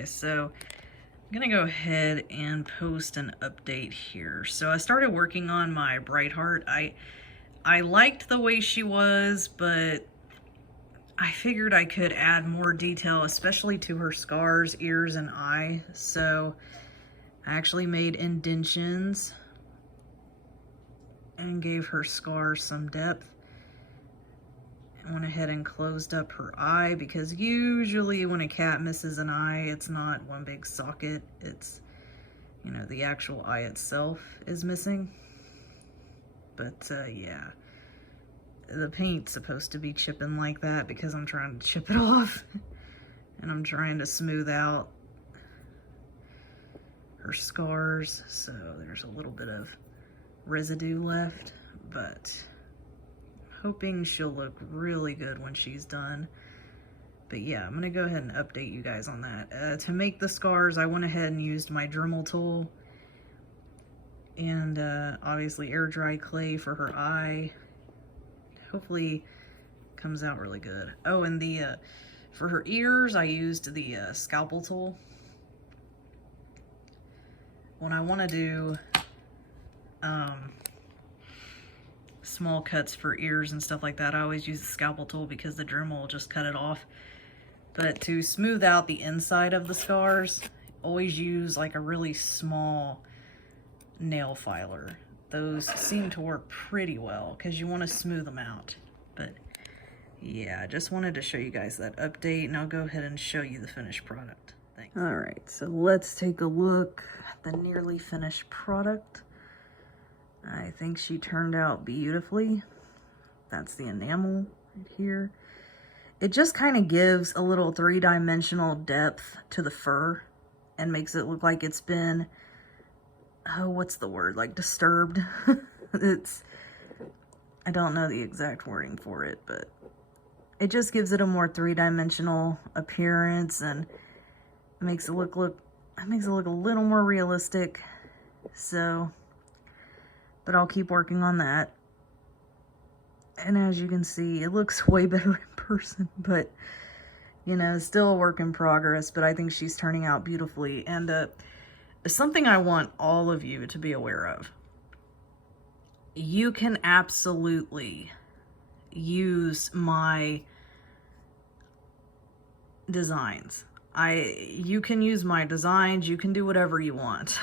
guys. So I'm gonna go ahead and post an update here. So I started working on my Brightheart. I liked the way she was, but I figured I could add more detail, especially to her scars, ears, and eye. So I actually made indentions and gave her scars some depth. I went ahead and closed up her eye because usually when a cat misses an eye, it's not one big socket. It's, you know, the actual eye itself is missing. But yeah, the paint's supposed to be chipping like that because I'm trying to chip it off. And I'm trying to smooth out her scars. So there's a little bit of residue left, but hoping she'll look really good when she's done. But yeah, I'm gonna go ahead and update you guys on that. To make the scars, I went ahead and used my Dremel tool and obviously air dry clay for her eye. Hopefully comes out really good. Oh, and the for her ears, I used the scalpel tool. When I want to do small cuts for ears and stuff like that, I always use the scalpel tool because the Dremel will just cut it off. But to smooth out the inside of the scars, always use like a really small nail filer. Those seem to work pretty well because you want to smooth them out. But yeah, I just wanted to show you guys that update, and I'll go ahead and show you the finished product. Thanks. All right, so let's take a look at the nearly finished product. I think she turned out beautifully. That's the enamel right here. It just kind of gives a little three-dimensional depth to the fur and makes it look like it's been, oh, what's the word? Like disturbed. I don't know the exact wording for it, but it just gives it a more three-dimensional appearance and makes it look a little more realistic. So, but I'll keep working on that. And as you can see, it looks way better in person, but you know, still a work in progress, but I think she's turning out beautifully. And something I want all of you to be aware of. You can absolutely use my designs. You can use my designs, you can do whatever you want.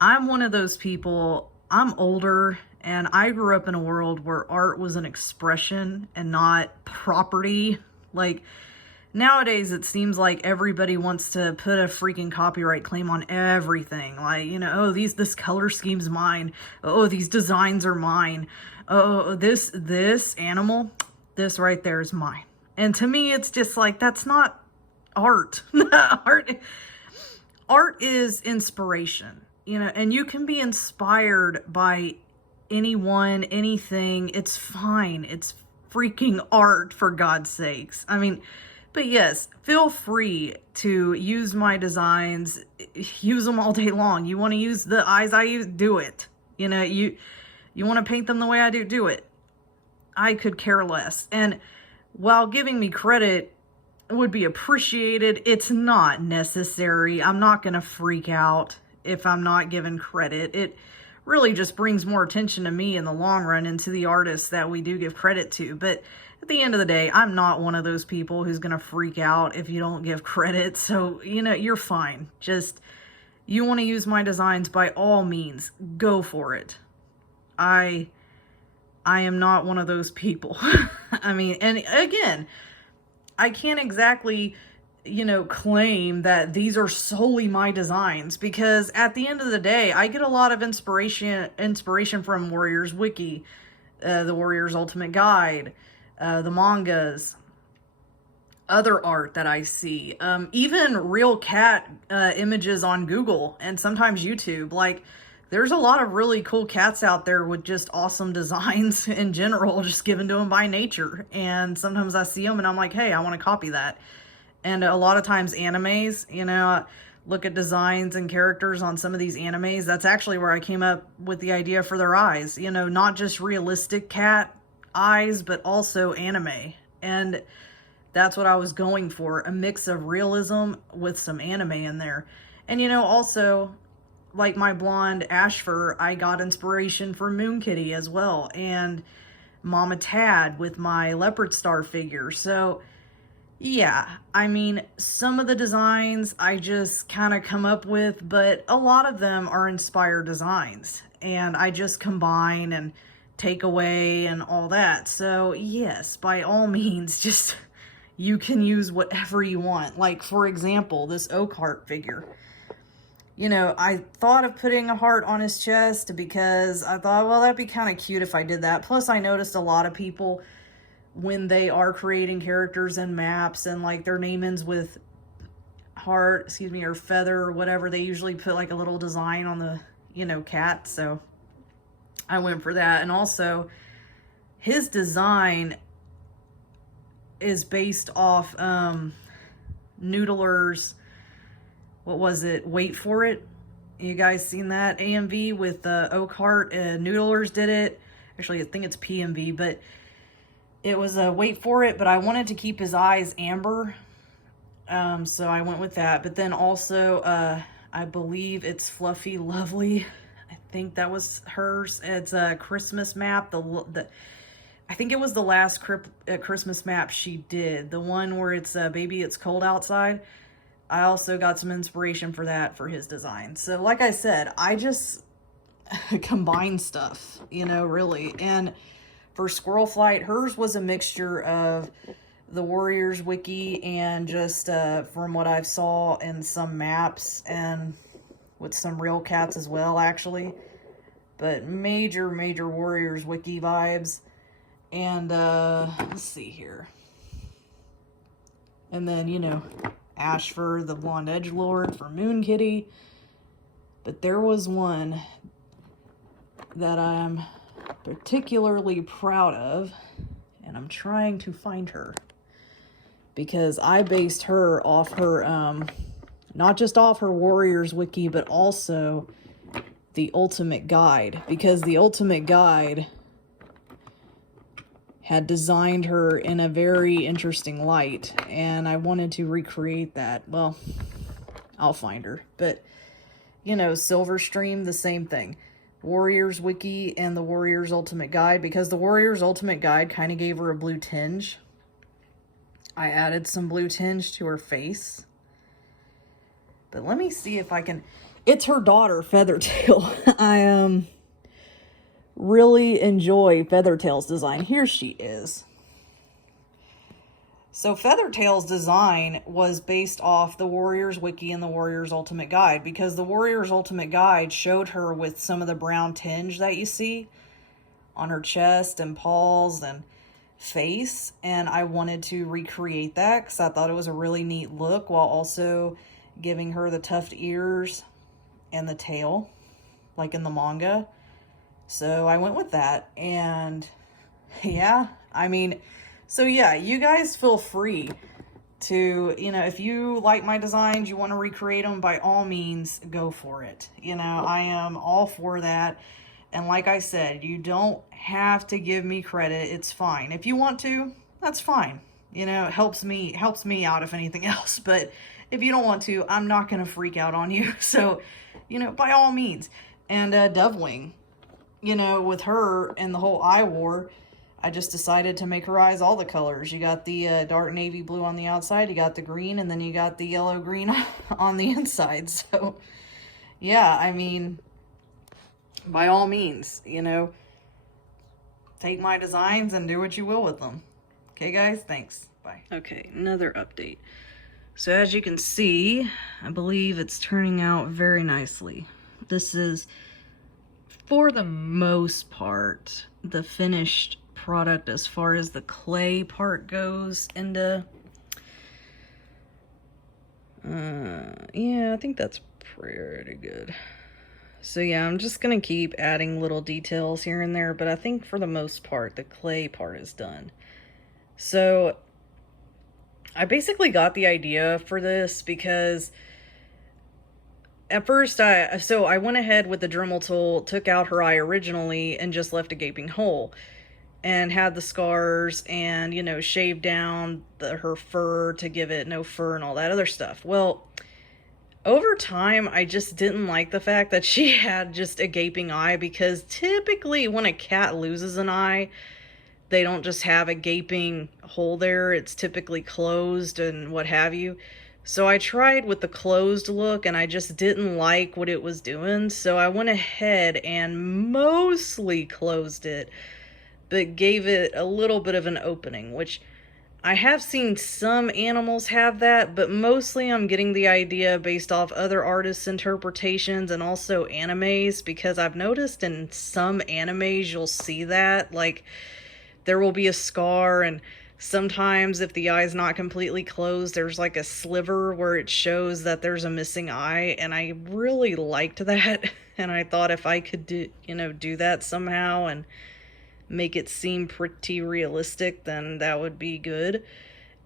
I'm one of those people, I'm older, and I grew up in a world where art was an expression and not property. Like, nowadays it seems like everybody wants to put a freaking copyright claim on everything. Like, you know, oh, this color scheme's mine. Oh, these designs are mine. Oh, this animal, this right there is mine. And to me, it's just like, that's not art. Art is inspiration, you know, and you can be inspired by anyone, anything. It's fine. It's freaking art, for God's sakes. I mean, but yes, feel free to use my designs. Use them all day long. You want to use the eyes I use, do it. You know, you want to paint them the way I do it. I could care less. And while giving me credit would be appreciated, it's not necessary. I'm not going to freak out if I'm not given credit. It really just brings more attention to me in the long run and to the artists that we do give credit to. But at the end of the day, I'm not one of those people who's going to freak out if you don't give credit. So, you know, you're fine. Just, you want to use my designs, by all means, go for it. I am not one of those people. I mean, and again, I can't exactly, you know, claim that these are solely my designs, because at the end of the day, I get a lot of inspiration from Warriors Wiki, the Warriors Ultimate Guide, the mangas, other art that I see, even real cat images on Google and sometimes YouTube. Like, there's a lot of really cool cats out there with just awesome designs in general, just given to them by nature. And sometimes I see them and I'm like, hey, I want to copy that. And a lot of times animes, you know, look at designs and characters on some of these animes. That's actually where I came up with the idea for their eyes. You know, not just realistic cat eyes, but also anime. And That's what I was going for, a mix of realism with some anime in there. And, also, like my blonde ash fur, I got inspiration from Moon Kitty as well, and Mama Tad with my leopard star figure. So, yeah, I mean, some of the designs I just kind of come up with, but a lot of them are inspired designs, and I just combine and take away and all that. So, yes, by all means, just you can use whatever you want. Like, for example, this Oakheart figure. I thought of putting a heart on his chest because I thought, well, that'd be kind of cute if I did that. Plus, I noticed a lot of people, when they are creating characters and maps and like their name ends with heart, or feather or whatever, they usually put like a little design on the, cat. So I went for that. And also, his design is based off Noodler's, what was it? Wait for it. You guys seen that AMV with Oakheart? Noodlers did it. Actually, I think it's PMV, but it was a Wait for it. But I wanted to keep his eyes amber, so I went with that. But then also, I believe it's Fluffy Lovely. I think that was hers. It's a Christmas map. I think it was the last Christmas map she did. The one where it's Baby It's Cold Outside. I also got some inspiration for that for his design. So like I said, I just combine stuff, really. And for Squirrel Flight, hers was a mixture of the Warriors Wiki and just from what I've saw in some maps, and with some real cats as well, actually. But major Warriors Wiki vibes. And let's see here. And then, Ash for the Blonde Edgelord for Moon Kitty. But there was one that I'm particularly proud of, and I'm trying to find her, because I based her off her, not just off her Warriors Wiki, but also the Ultimate Guide, because the Ultimate Guide had designed her in a very interesting light, and I wanted to recreate that. Well, I'll find her. But, Silverstream, the same thing. Warriors Wiki and the Warriors Ultimate Guide, because the Warriors Ultimate Guide kind of gave her a blue tinge. I added some blue tinge to her face. But let me see if I can... It's her daughter, Feathertail. I, really enjoy Feathertail's design. Here she is. So Feathertail's design was based off the Warriors Wiki and the Warriors Ultimate Guide, because the Warriors Ultimate Guide showed her with some of the brown tinge that you see on her chest and paws and face, and I wanted to recreate that because I thought it was a really neat look, while also giving her the tufted ears and the tail like in the manga. So I went with that, and yeah, I mean, so yeah, you guys feel free to, if you like my designs, you want to recreate them, by all means, go for it. I am all for that. And like I said, you don't have to give me credit. It's fine. If you want to, that's fine. It helps me out if anything else. But if you don't want to, I'm not going to freak out on you. So, by all means. And Dovewing, with her and the whole eye war, I just decided to make her eyes all the colors. You got the dark navy blue on the outside, you got the green, and then you got the yellow-green on the inside. So, yeah, I mean, by all means, take my designs and do what you will with them. Okay, guys? Thanks. Bye. Okay, another update. So as you can see, I believe it's turning out very nicely. This is, for the most part, the finished product as far as the clay part goes. And yeah, I think that's pretty good. So yeah, I'm just gonna keep adding little details here and there, but I think for the most part the clay part is done. So I basically got the idea for this because at first I went ahead with the Dremel tool, took out her eye originally, and just left a gaping hole. and had the scars and, you know, shaved down her fur to give it no fur and all that other stuff. Well, over time, I just didn't like the fact that she had just a gaping eye, because typically when a cat loses an eye, they don't just have a gaping hole there. It's typically closed and what have you. So I tried with the closed look and I just didn't like what it was doing. So I went ahead and mostly closed it, but gave it a little bit of an opening, which I have seen some animals have that, but mostly I'm getting the idea based off other artists' interpretations and also animes, because I've noticed in some animes you'll see that, like, there will be a scar, and sometimes if the eye's not completely closed, there's like a sliver where it shows that there's a missing eye, and I really liked that. And I thought if I could do that somehow and make it seem pretty realistic, then that would be good.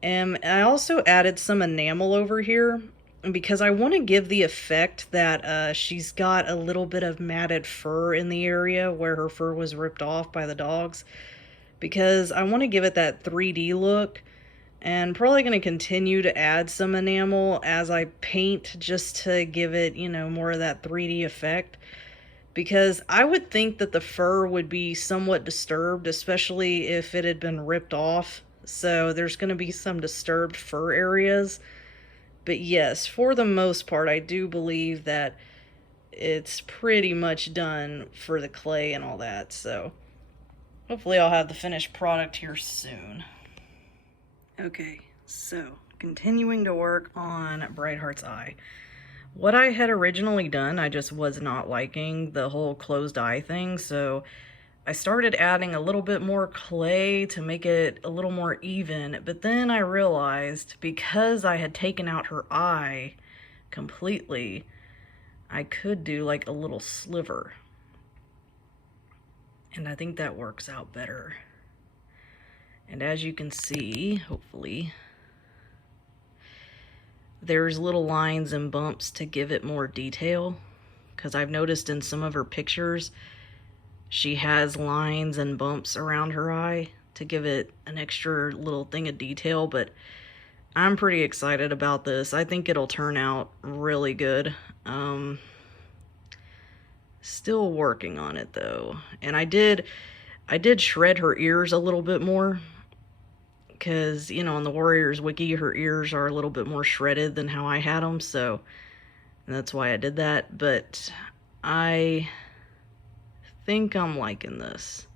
And I also added some enamel over here because I want to give the effect that she's got a little bit of matted fur in the area where her fur was ripped off by the dogs, because I want to give it that 3D look, and probably going to continue to add some enamel as I paint just to give it, you know, more of that 3D effect. Because I would think that the fur would be somewhat disturbed, especially if it had been ripped off. So there's going to be some disturbed fur areas. But yes, for the most part, I do believe that it's pretty much done for the clay and all that. So hopefully I'll have the finished product here soon. Okay, so continuing to work on Brightheart's eye. What I had originally done, I just was not liking the whole closed eye thing, so I started adding a little bit more clay to make it a little more even, but then I realized because I had taken out her eye completely, I could do like a little sliver. And I think that works out better. And as you can see, hopefully, there's little lines and bumps to give it more detail, because I've noticed in some of her pictures she has lines and bumps around her eye to give it an extra little thing of detail. But I'm pretty excited about this. I think it'll turn out really good. Still working on it though. And I did shred her ears a little bit more, because, you know, on the Warriors Wiki, her ears are a little bit more shredded than how I had them, so that's why I did that. But I think I'm liking this.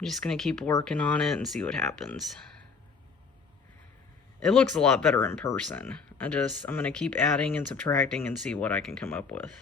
I'm just gonna keep working on it and see what happens. It looks a lot better in person. I'm gonna keep adding and subtracting and see what I can come up with.